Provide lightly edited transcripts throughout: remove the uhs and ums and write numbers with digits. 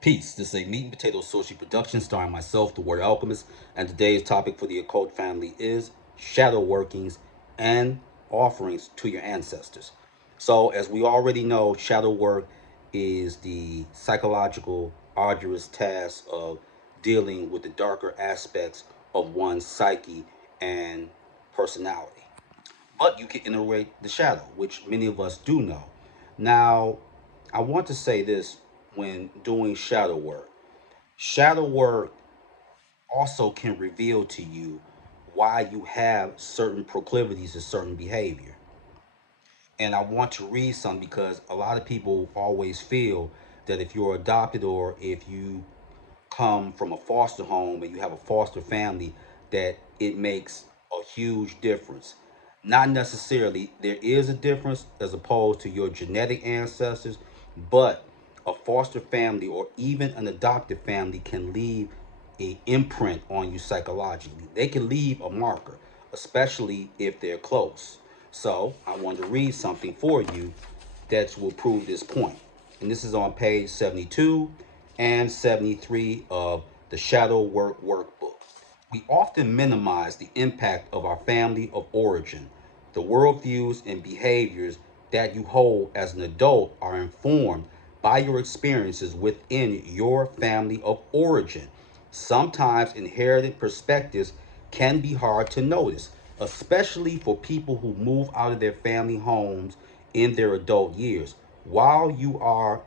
Peace. This is a Meat and Potato Sushi production starring myself, the Warrior Alchemist, and today's topic for the occult family is shadow workings and offerings to your ancestors. So, as we already know, shadow work is the psychological, arduous task of dealing with the darker aspects of one's psyche and personality. But you can iterate the shadow, which many of us do know. Now, I want to say this when doing shadow work. Shadow work also can reveal to you why you have certain proclivities to certain behavior. And I want to read some because a lot of people always feel that if you're adopted or if you come from a foster home and you have a foster family, that it makes a huge difference. Not necessarily. There is a difference as opposed to your genetic ancestors, but a foster family or even an adopted family can leave a imprint on you psychologically. They can leave a marker, especially if they're close. So I want to read something for you that will prove this point. And this is on page 72 and 73 of the Shadow Work Workbook. We often minimize the impact of our family of origin. The worldviews and behaviors that you hold as an adult are informed by your experiences within your family of origin. Sometimes inherited perspectives can be hard to notice, especially for people who move out of their family homes in their adult years. While you are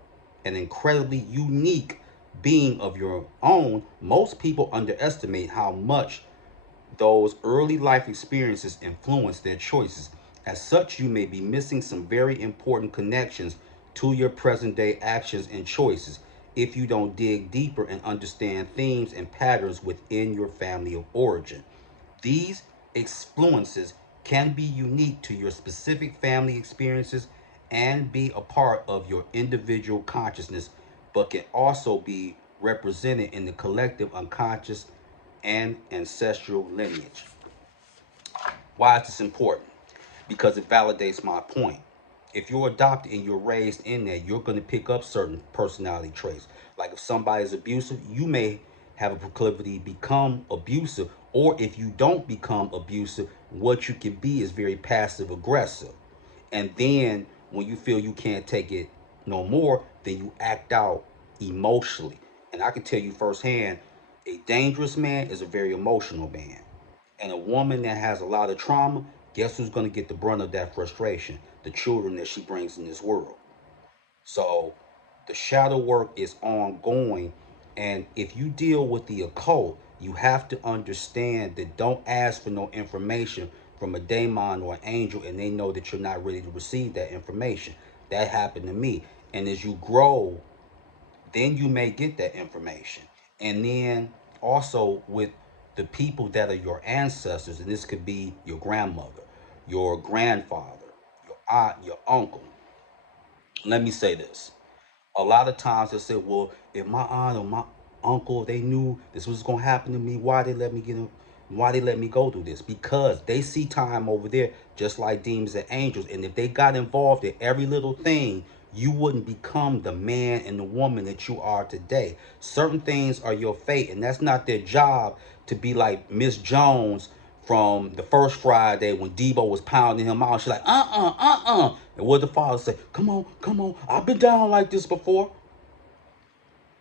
an incredibly unique being of your own, most people underestimate how much those early life experiences influence their choices. As such, you may be missing some very important connections to your present day actions and choices if you don't dig deeper and understand themes and patterns within your family of origin. These influences can be unique to your specific family experiences and be a part of your individual consciousness, but can also be represented in the collective unconscious and ancestral lineage. Why is this important? Because it validates my point. If you're adopted and you're raised in there, you're going to pick up certain personality traits. Like if somebody is abusive, you may have a proclivity to become abusive, or if you don't become abusive, what you can be is very passive aggressive. And then when you feel you can't take it no more, then you act out emotionally. And I can tell you firsthand, a dangerous man is a very emotional man. And a woman that has a lot of trauma, guess who's going to get the brunt of that frustration? The children that she brings in this world. So the shadow work is ongoing. And if you deal with the occult, you have to understand that don't ask for no information from a daemon or an angel and they know that you're not ready to receive that information. That happened to me. And as you grow, then you may get that information. And then also with the people that are your ancestors, and this could be your grandmother, your grandfather, your aunt, your uncle. Let me say this. A lot of times they say, well, if my aunt or my uncle, they knew this was gonna happen to me, why they let me go through this? Because they see time over there just like demons and angels. And if they got involved in every little thing, you wouldn't become the man and the woman that you are today. Certain things are your fate, and that's not their job to be like Miss Jones from the first Friday when Debo was pounding him out. She's like, And what the father say? Come on. I've been down like this before.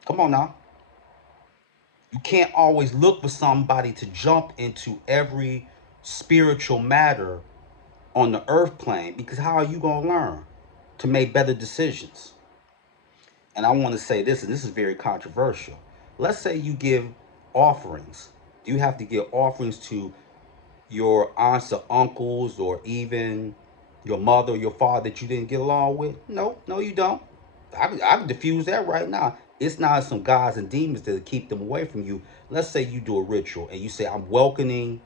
Come on now. You can't always look for somebody to jump into every spiritual matter on the earth plane because how are you going to learn to make better decisions? And I want to say this, and this is very controversial. Let's say you give offerings. Do you have to give offerings to your aunts or uncles or even your mother or your father that you didn't get along with? No, no, you don't. I can diffuse that right now. It's not some gods and demons that keep them away from you. Let's say you do a ritual and you say, I'm welcoming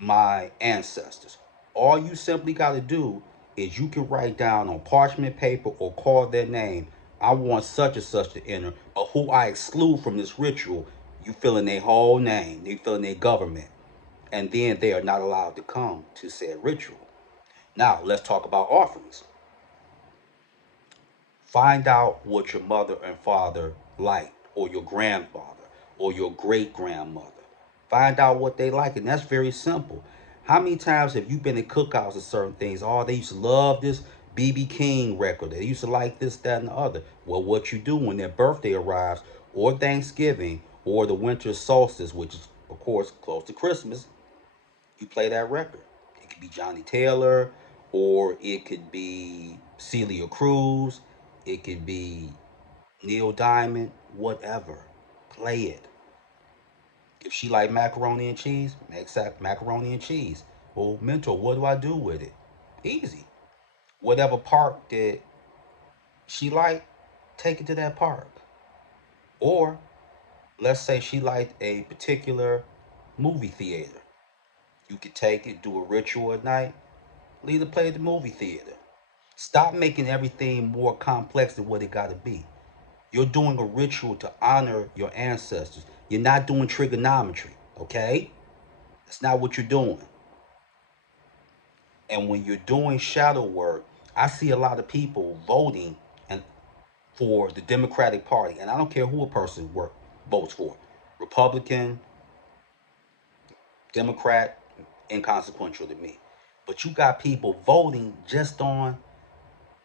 my ancestors. All you simply got to do is you can write down on parchment paper or call their name. I want such and such to enter, or who I exclude from this ritual. You fill in their whole name, they fill in their government, and then they are not allowed to come to said ritual. Now, let's talk about offerings. Find out what your mother and father like, or your grandfather, or your great grandmother. Find out what they like, and that's very simple. How many times have you been in cookouts of certain things? Oh, they used to love this BB King record. They used to like this, that, and the other. Well, what you do when their birthday arrives, or Thanksgiving, or the winter solstice, which is, of course, close to Christmas, you play that record. It could be Johnny Taylor, or it could be Celia Cruz, it could be Neil Diamond, whatever. Play it. If she like macaroni and cheese, make that macaroni and cheese. Well, mentor, what do I do with it? Easy. Whatever park that she like, take it to that park. Or let's say she liked a particular movie theater. You could take it, do a ritual at night, leave it play at the movie theater. Stop making everything more complex than what it got to be. You're doing a ritual to honor your ancestors. You're not doing trigonometry, okay? That's not what you're doing. And when you're doing shadow work, I see a lot of people voting and for the Democratic Party, and I don't care who a person votes for, Republican, Democrat, inconsequential to me. But you got people voting just on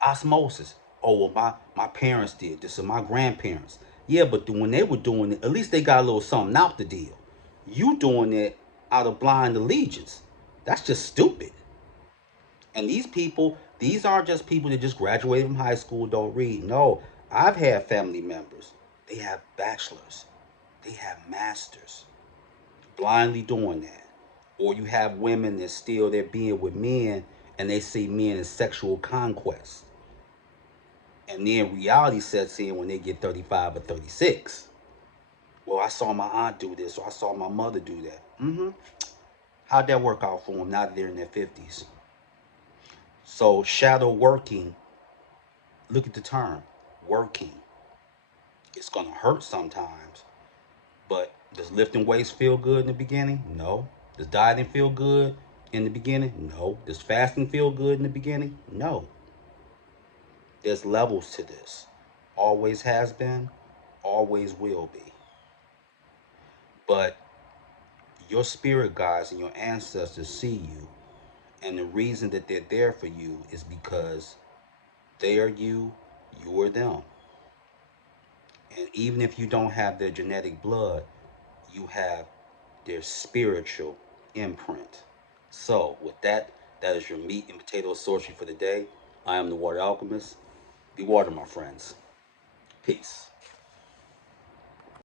osmosis. Oh, well, my parents did this, or my grandparents. Yeah, but when they were doing it, at least they got a little something out the deal. You doing it out of blind allegiance. That's just stupid. And these people, these aren't just people that just graduated from high school, don't read. No, I've had family members. They have bachelors, they have masters, blindly doing that. Or you have women that still they're being with men and they see men as sexual conquest. And then reality sets in when they get 35 or 36. Well, I saw my aunt do this, or I saw my mother do that. How'd that work out for them now that they're in their 50s? So, shadow working, look at the term working. It's going to hurt sometimes, but does lifting weights feel good in the beginning? No. Does dieting feel good in the beginning? No. Does fasting feel good in the beginning? No. There's levels to this. Always has been, always will be. But your spirit guides and your ancestors see you. And the reason that they're there for you is because they are you, you are them. And even if you don't have their genetic blood, you have their spiritual imprint. So, with that, that is your meat and potato sorcery for the day. I am the Water Alchemist. Be water, my friends. Peace.